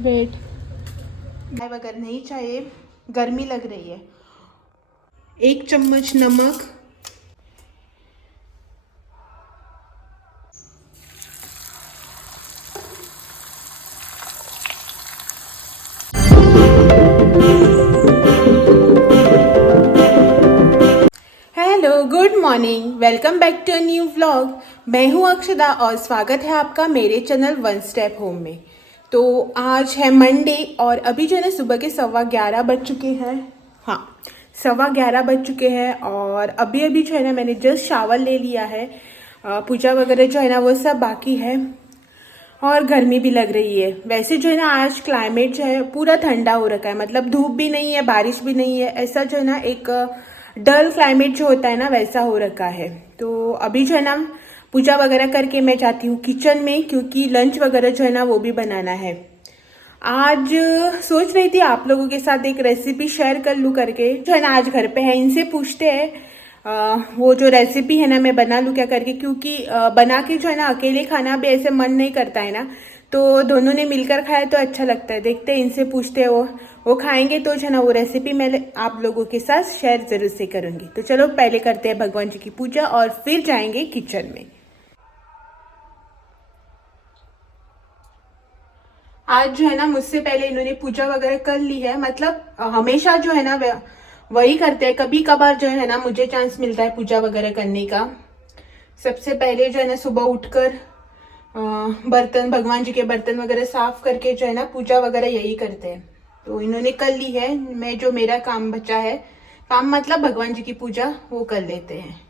Wait चाय वगैरह नहीं चाहिए, गर्मी लग रही है। 1 चम्मच नमक, hello good morning, welcome back to a new vlog. मैं हूं अक्षदा और स्वागत है आपका मेरे चैनल वन स्टेप होम में। तो आज है मंडे और अभी जो है ना सुबह के 11:15 बज चुके हैं। हाँ, 11:15 बज चुके हैं और अभी अभी जो है ना मैंने जस्ट शावर ले लिया है। पूजा वगैरह जो है ना वो सब बाकी है और गर्मी भी लग रही है। वैसे जो है ना आज क्लाइमेट जो है पूरा ठंडा हो रखा है, मतलब धूप भी नहीं है, बारिश भी नहीं है, ऐसा जो है ना एक डल क्लाइमेट जो होता है ना वैसा हो रखा है। तो अभी जो है ना पूजा वगैरह करके मैं जाती हूँ किचन में, क्योंकि लंच वगैरह जो है ना वो भी बनाना है। आज सोच रही थी आप लोगों के साथ एक रेसिपी शेयर कर लूँ करके, जो है ना आज घर पे है, इनसे पूछते हैं वो जो रेसिपी है ना मैं बना लूँ क्या करके, क्योंकि बना के जो है ना अकेले खाना भी ऐसे मन नहीं करता है ना, तो दोनों ने मिलकर खाया तो अच्छा लगता है। देखते हैं, इनसे पूछते हैं, वो खाएंगे तो जो है ना वो रेसिपी मैं आप लोगों के साथ शेयर जरूर से करूंगी। तो चलो पहले करते हैं भगवान जी की पूजा और फिर जाएंगे किचन में। आज जो है ना मुझसे पहले इन्होंने पूजा वगैरह कर ली है, मतलब हमेशा जो है ना वही करते हैं, कभी कभार जो है ना मुझे चांस मिलता है पूजा वगैरह करने का। सबसे पहले जो है ना सुबह उठकर बर्तन, भगवान जी के बर्तन वगैरह साफ करके जो है ना पूजा वगैरह यही करते हैं। तो इन्होंने कर ली है, मैं जो मेरा काम बचा है, काम मतलब भगवान जी की पूजा, वो कर लेते हैं।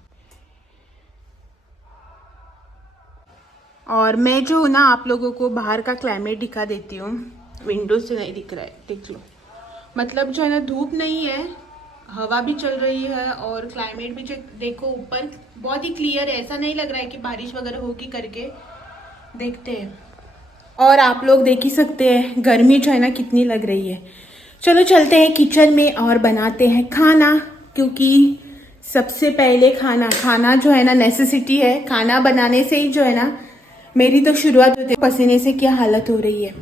और मैं जो ना आप लोगों को बाहर का क्लाइमेट दिखा देती हूँ। विंडो से नहीं दिख रहा है, देख लो। मतलब जो है ना धूप नहीं है, हवा भी चल रही है और क्लाइमेट भी देखो ऊपर बहुत ही क्लियर है, ऐसा नहीं लग रहा है कि बारिश वगैरह होगी करके। देखते हैं। और आप लोग देख ही सकते हैं गर्मी जो है ना कितनी लग रही है। चलो चलते हैं किचन में और बनाते हैं खाना, क्योंकि सबसे पहले खाना खाना जो है ना नेसेसिटी है। खाना बनाने से ही जो है ना मेरी तो शुरुआत होती है। पसीने से क्या हालत हो रही है।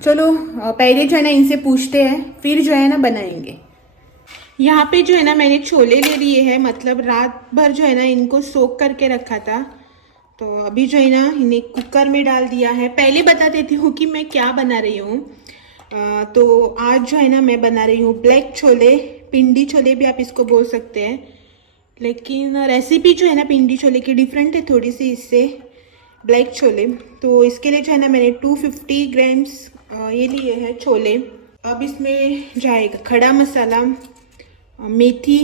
चलो पहले जो है ना इनसे पूछते हैं, फिर जो है ना बनाएंगे। यहाँ पे जो है ना मैंने छोले ले लिए हैं, मतलब रात भर जो है ना इनको सोक करके रखा था। तो अभी जो है ना इन्हें कुकर में डाल दिया है। पहले बता देती हूँ कि मैं क्या बना रही हूँ। तो आज जो है ना मैं बना रही हूँ ब्लैक छोले, पिंडी छोले भी आप इसको बोल सकते हैं, लेकिन रेसिपी जो है ना पिंडी छोले की डिफरेंट है थोड़ी सी इससे, ब्लैक छोले। तो इसके लिए जो है ना मैंने 250 ग्राम्स ये लिए हैं छोले। अब इसमें जाएगा खड़ा मसाला, मेथी,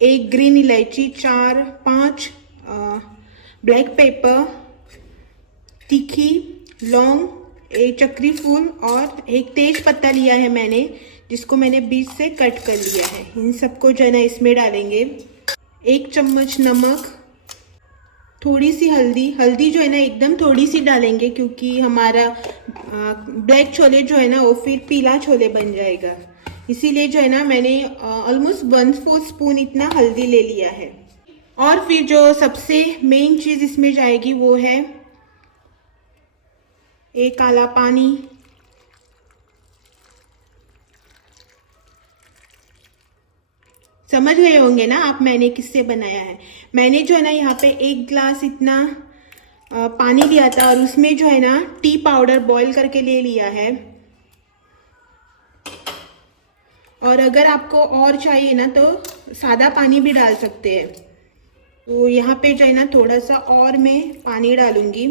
1 ग्रीन इलायची, 4-5 ब्लैक पेपर, तीखी लौंग, 1 चक्री फूल और 1 तेज पत्ता लिया है मैंने, जिसको मैंने बीच से कट कर लिया है। इन सबको जो है ना इसमें डालेंगे। 1 चम्मच नमक, थोड़ी सी हल्दी जो है ना एकदम थोड़ी सी डालेंगे, क्योंकि हमारा ब्लैक छोले जो है ना वो फिर पीला छोले बन जाएगा। इसीलिए जो है ना मैंने ऑलमोस्ट 1/4 स्पून इतना हल्दी ले लिया है। और फिर जो सबसे मेन चीज इसमें जाएगी वो है एक काला पानी, समझ गए होंगे ना आप मैंने किससे बनाया है। मैंने जो है ना यहाँ पे 1 ग्लास इतना पानी लिया था और उसमें जो है ना टी पाउडर बॉईल करके ले लिया है। और अगर आपको और चाहिए ना तो सादा पानी भी डाल सकते हैं। तो यहाँ पे जो है ना थोड़ा सा और मैं पानी डालूंगी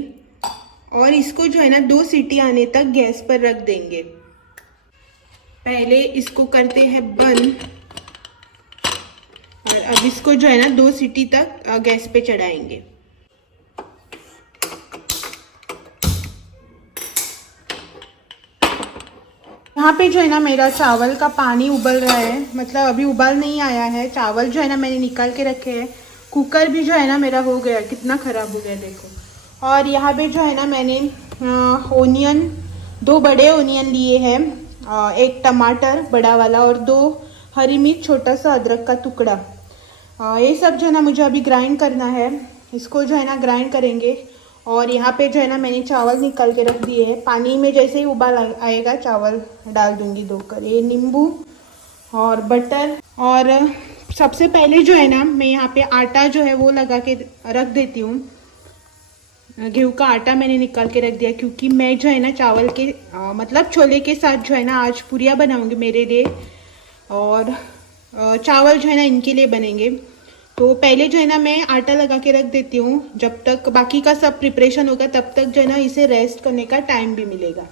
और इसको जो है ना 2 सीटी आने तक गैस पर रख देंगे। पहले इसको करते हैं बंद और अब इसको जो है ना 2 सीटी तक गैस पे चढ़ाएंगे। यहाँ पे जो है ना मेरा चावल का पानी उबल रहा है, मतलब अभी उबाल नहीं आया है। चावल जो है ना मैंने निकाल के रखे हैं। कुकर भी जो है ना मेरा हो गया, कितना ख़राब हो गया देखो। और यहाँ पे जो है ना मैंने ओनियन, 2 बड़े ओनियन लिए हैं, 1 टमाटर बड़ा वाला और 2 हरी मिर्च, छोटा सा अदरक का टुकड़ा। ये सब जो है ना मुझे अभी ग्राइंड करना है। इसको जो है ना ग्राइंड करेंगे और यहाँ पे जो है ना मैंने चावल निकाल के रख दिए हैं। पानी में जैसे ही उबाल आएगा चावल डाल दूँगी धोकर। ये नींबू और बटर, और सबसे पहले जो है ना मैं यहाँ पे आटा जो है वो लगा के रख देती हूँ। गेहूँ का आटा मैंने निकाल के रख दिया, क्योंकि मैं जो है ना चावल के मतलब छोले के साथ जो है ना आज पूरियाँ बनाऊँगी मेरे लिए, और चावल जो है ना इनके लिए बनेंगे। तो पहले जो है ना मैं आटा लगा के रख देती हूँ, जब तक बाकी का सब प्रिपरेशन होगा तब तक जो है ना इसे रेस्ट करने का टाइम भी मिलेगा।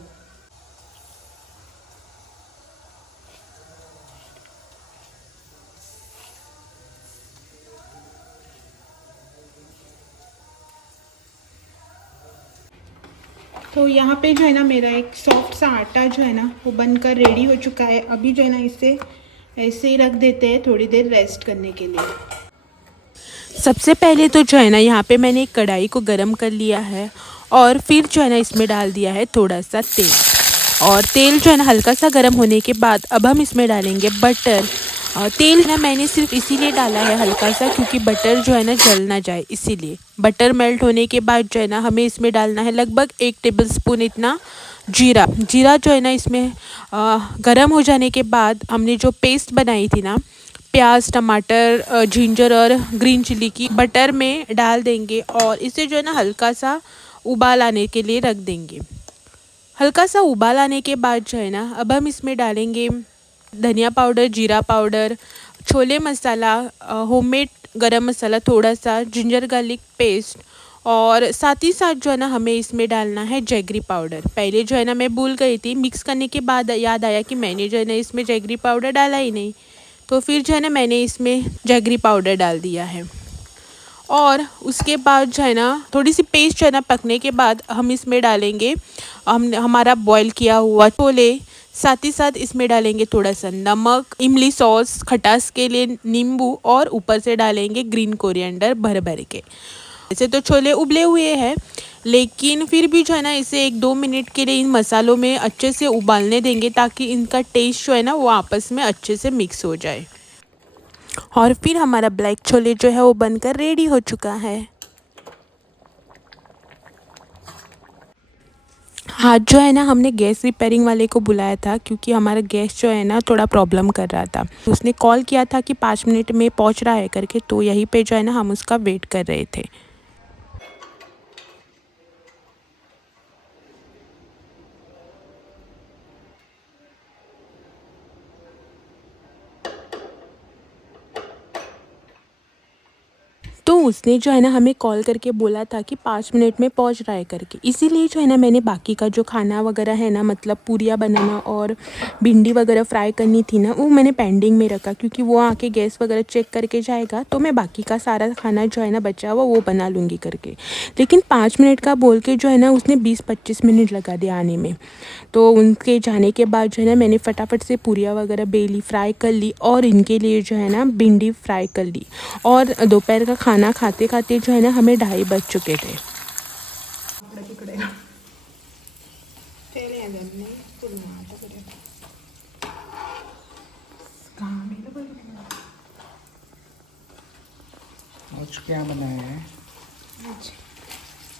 तो यहाँ पे जो है ना मेरा एक सॉफ्ट सा आटा जो है ना वो बनकर रेडी हो चुका है। अभी जो है ना इसे ऐसे ही रख देते हैं थोड़ी देर रेस्ट करने के लिए। सबसे पहले तो जो है ना यहाँ पे मैंने एक कढ़ाई को गरम कर लिया है, और फिर जो है ना इसमें डाल दिया है थोड़ा सा तेल। और तेल जो है ना हल्का सा गर्म होने के बाद अब हम इसमें डालेंगे बटर। तेल ना मैंने सिर्फ इसीलिए डाला है हल्का सा, क्योंकि बटर जो है ना जल ना जाए, इसीलिए। बटर मेल्ट होने के बाद जो है ना हमें इसमें डालना है लगभग 1 टेबलस्पून इतना जीरा। जीरा जो है ना इसमें गरम हो जाने के बाद हमने जो पेस्ट बनाई थी ना प्याज, टमाटर, जिंजर और ग्रीन चिली की, बटर में डाल देंगे और इसे जो है ना हल्का सा उबाल आने के लिए रख देंगे। हल्का सा उबाल आने के बाद जो है ना अब हम इसमें डालेंगे धनिया पाउडर, जीरा पाउडर, छोले मसाला, होममेड गरम मसाला थोड़ा सा, जिंजर गार्लिक पेस्ट, और साथ ही साथ जो है ना हमें इसमें डालना है जैगरी पाउडर। पहले जो है ना मैं भूल गई थी, मिक्स करने के बाद याद आया कि मैंने जो है ना इसमें जैगरी पाउडर डाला ही नहीं। तो फिर जो है ना मैंने इसमें जैगरी पाउडर डाल दिया है। और उसके बाद जो है ना थोड़ी सी पेस्ट जो है ना पकने के बाद हम इसमें डालेंगे हमारा बॉईल किया हुआ छोले। साथ ही साथ इसमें डालेंगे थोड़ा सा नमक, इमली सॉस, खटास के लिए नींबू, और ऊपर से डालेंगे ग्रीन कोरिएंडर भर भर के। वैसे तो छोले उबले हुए हैं, लेकिन फिर भी जो है ना इसे 1-2 मिनट के लिए इन मसालों में अच्छे से उबालने देंगे, ताकि इनका टेस्ट जो है ना वो आपस में अच्छे से मिक्स हो जाए। और फिर हमारा ब्लैक छोले जो है वो बनकर रेडी हो चुका है। आज जो है ना हमने गैस रिपेयरिंग वाले को बुलाया था, क्योंकि हमारा गैस जो है ना थोड़ा प्रॉब्लम कर रहा था। उसने कॉल किया था कि 5 मिनट में पहुंच रहा है करके, तो यहीं पे जो है ना हम उसका वेट कर रहे थे। तो उसने जो है ना हमें कॉल करके बोला था कि 5 मिनट में पहुंच रहा है करके, इसीलिए जो है ना मैंने बाकी का जो खाना वगैरह है ना, मतलब पूरियाँ बनाना और भिंडी वगैरह फ्राई करनी थी ना, वो मैंने पेंडिंग में रखा, क्योंकि वो आके गैस वगैरह चेक करके जाएगा तो मैं बाकी का सारा खाना जो है ना बचा हुआ वो बना लूँगी करके। लेकिन 5 मिनट का बोल के जो है ना उसने 20-25 मिनट लगा दिया आने में। तो उनके जाने के बाद जो है ना मैंने फटाफट से पूरियाँ वगैरह बेली, फ्राई कर ली, और इनके लिए जो है ना भिंडी फ्राई कर ली। और दोपहर का खाना खाते खाते जो है ना हमें 2:30 बज चुके थे। आज क्या बनाया है?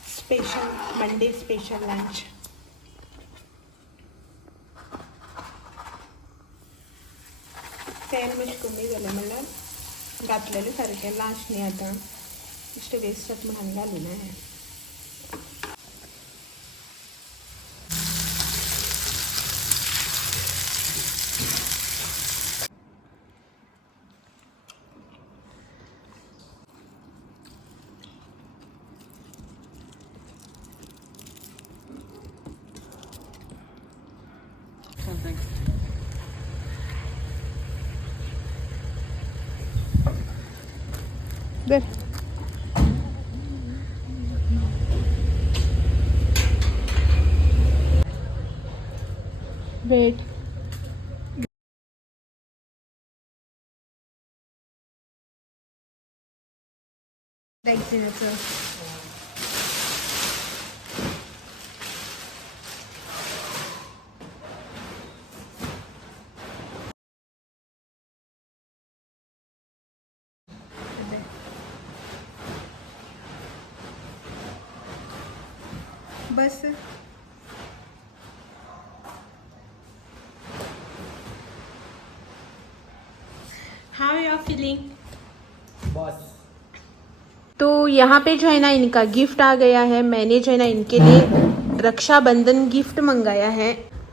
Special Monday special lunch. तेल मिक्स कमी झालं, म्हणलं घातलेलं सारखें लास्ट नाही, आता इष्ट वेस्टात म्हणून घालू नये। दर वेट द्यायचं। बस how you are feeling? Boss तो यहाँ पे जो है ना इनका गिफ्ट आ गया है। मैंने जो है ना इनके लिए रक्षाबंधन गिफ्ट मंगाया है।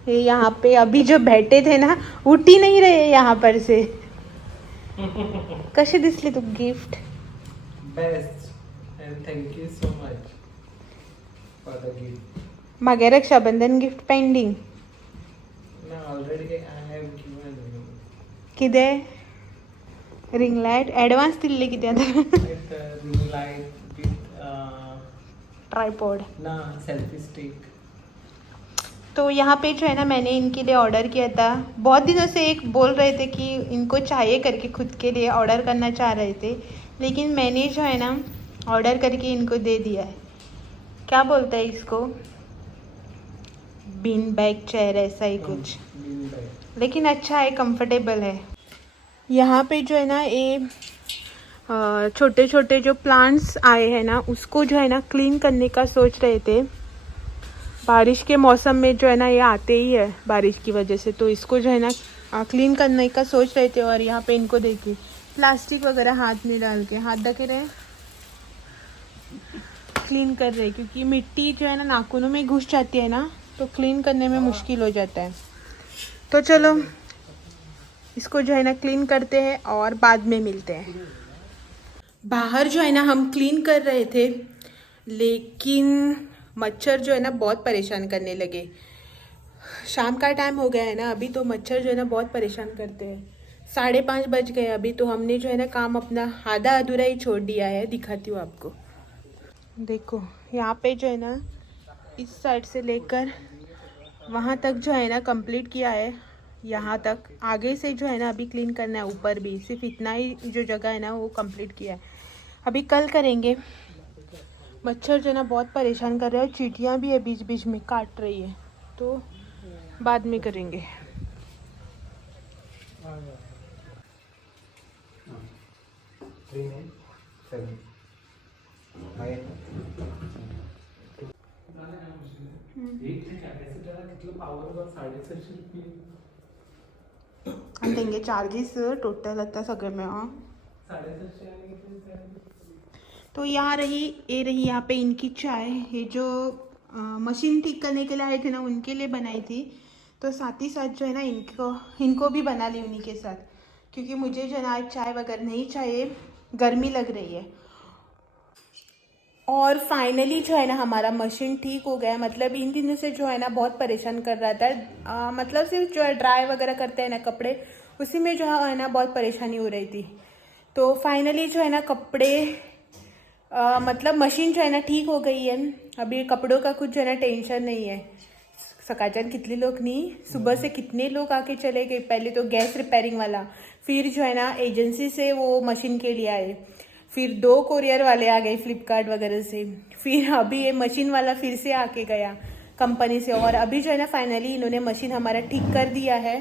ये यहाँ पे अभी जो बैठे थे ना उठ ही नहीं रहे यहाँ पर से। कसे दिसले तू gift? Best and thank you so much for the gift. मागे Rakshabandhan gift pending. No, already I have given you. कितें? रिंग लाईट ॲडवान्स दिल्ले कितें आता? With ring light with tripod. ना selfie stick. तो यहाँ पे जो है ना मैंने इनके लिए ऑर्डर किया था। बहुत दिनों से एक बोल रहे थे कि इनको चाहिए करके खुद के लिए ऑर्डर करना चाह रहे थे, लेकिन मैंने जो है ना ऑर्डर करके इनको दे दिया है। क्या बोलता है इसको? बीन बैग चेयर ऐसा ही कुछ, Bean bag. लेकिन अच्छा है, कंफर्टेबल है। यहाँ पे जो है ना ये छोटे छोटे जो प्लांट्स आए हैं ना उसको जो है ना क्लीन करने का सोच रहे थे। बारिश के मौसम में जो है ना ये आते ही है बारिश की वजह से, तो इसको जो है ना क्लीन करने का सोच रहे थे। और यहाँ पे इनको देखिए प्लास्टिक वगैरह हाथ नहीं डाल के, हाथ ढके रहे क्लीन कर रहे, क्योंकि मिट्टी जो है ना नाखूनों में घुस जाती है ना, तो क्लीन करने में मुश्किल हो जाता है। तो चलो इसको जो है ना क्लीन करते हैं और बाद में मिलते हैं। बाहर जो है ना हम क्लीन कर रहे थे, लेकिन मच्छर जो है ना बहुत परेशान करने लगे। शाम का टाइम हो गया है ना अभी, तो मच्छर जो है ना बहुत परेशान करते हैं। 5:30 बज गए अभी, तो हमने जो है ना काम अपना आधा अधूरा ही छोड़ दिया है। दिखाती हूँ आपको, देखो यहाँ पे जो है ना इस साइड से लेकर वहाँ तक जो है ना कंप्लीट किया है। यहाँ तक आगे से जो है ना अभी क्लीन करना है, ऊपर भी सिर्फ इतना ही जो जगह है ना वो कंप्लीट किया है। अभी कल करेंगे। मच्छर जो है ना बहुत परेशान कर रहे हैं, और चींटियाँ भी है बीच बीच में काट रही है, तो बाद में करेंगे। 3 and 7. आणि तेंगे चार्जेस टोटल आता सगळे मिळून। तो यहाँ रही यहाँ पे इनकी चाय। ये जो मशीन ठीक करने के लिए आए थे ना उनके लिए बनाई थी, तो साथ ही साथ जो है ना इनको भी बना ली उन्हीं के साथ, क्योंकि मुझे जो है ना आज चाय वगैरह नहीं चाहिए, गर्मी लग रही है। और फाइनली जो है ना हमारा मशीन ठीक हो गया। मतलब इन दिनों से जो है ना बहुत परेशान कर रहा था। मतलब सिर्फ जो है ड्राई वगैरह करते हैं ना कपड़े, उसी में जो है ना बहुत परेशानी हो रही थी। तो फाइनली जो है ना कपड़े मतलब मशीन जो है ना ठीक हो गई है। अभी कपड़ों का कुछ जो है ना टेंशन नहीं है। सकाळच्यान कितने लोग नहीं, सुबह से कितने लोग आके चले गए। पहले तो गैस रिपेयरिंग वाला, फिर जो है ना एजेंसी से वो मशीन के लिए आए, फिर 2 कोरियर वाले आ गए फ्लिपकार्ट वगैरह से, फिर अभी ये मशीन वाला फिर से आके गया कंपनी से। और अभी जो है ना फाइनली इन्होंने मशीन हमारा ठीक कर दिया है।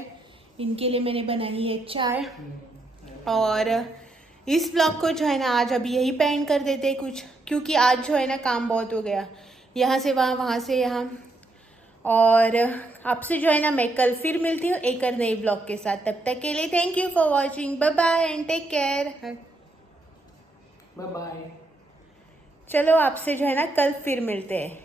इनके लिए मैंने बनाई है चाय। और इस ब्लॉग को जो है ना आज अभी यही पे एंड कर देते हैं कुछ, क्योंकि आज जो है ना काम बहुत हो गया, यहाँ से वहाँ, वहाँ से यहाँ। और आपसे जो है ना मैं कल फिर मिलती हूँ एक और नए ब्लॉग के साथ। तब तक के लिए thank you for watching, bye bye and take care. Bye bye. चलो आपसे जो है ना कल फिर मिलते हैं।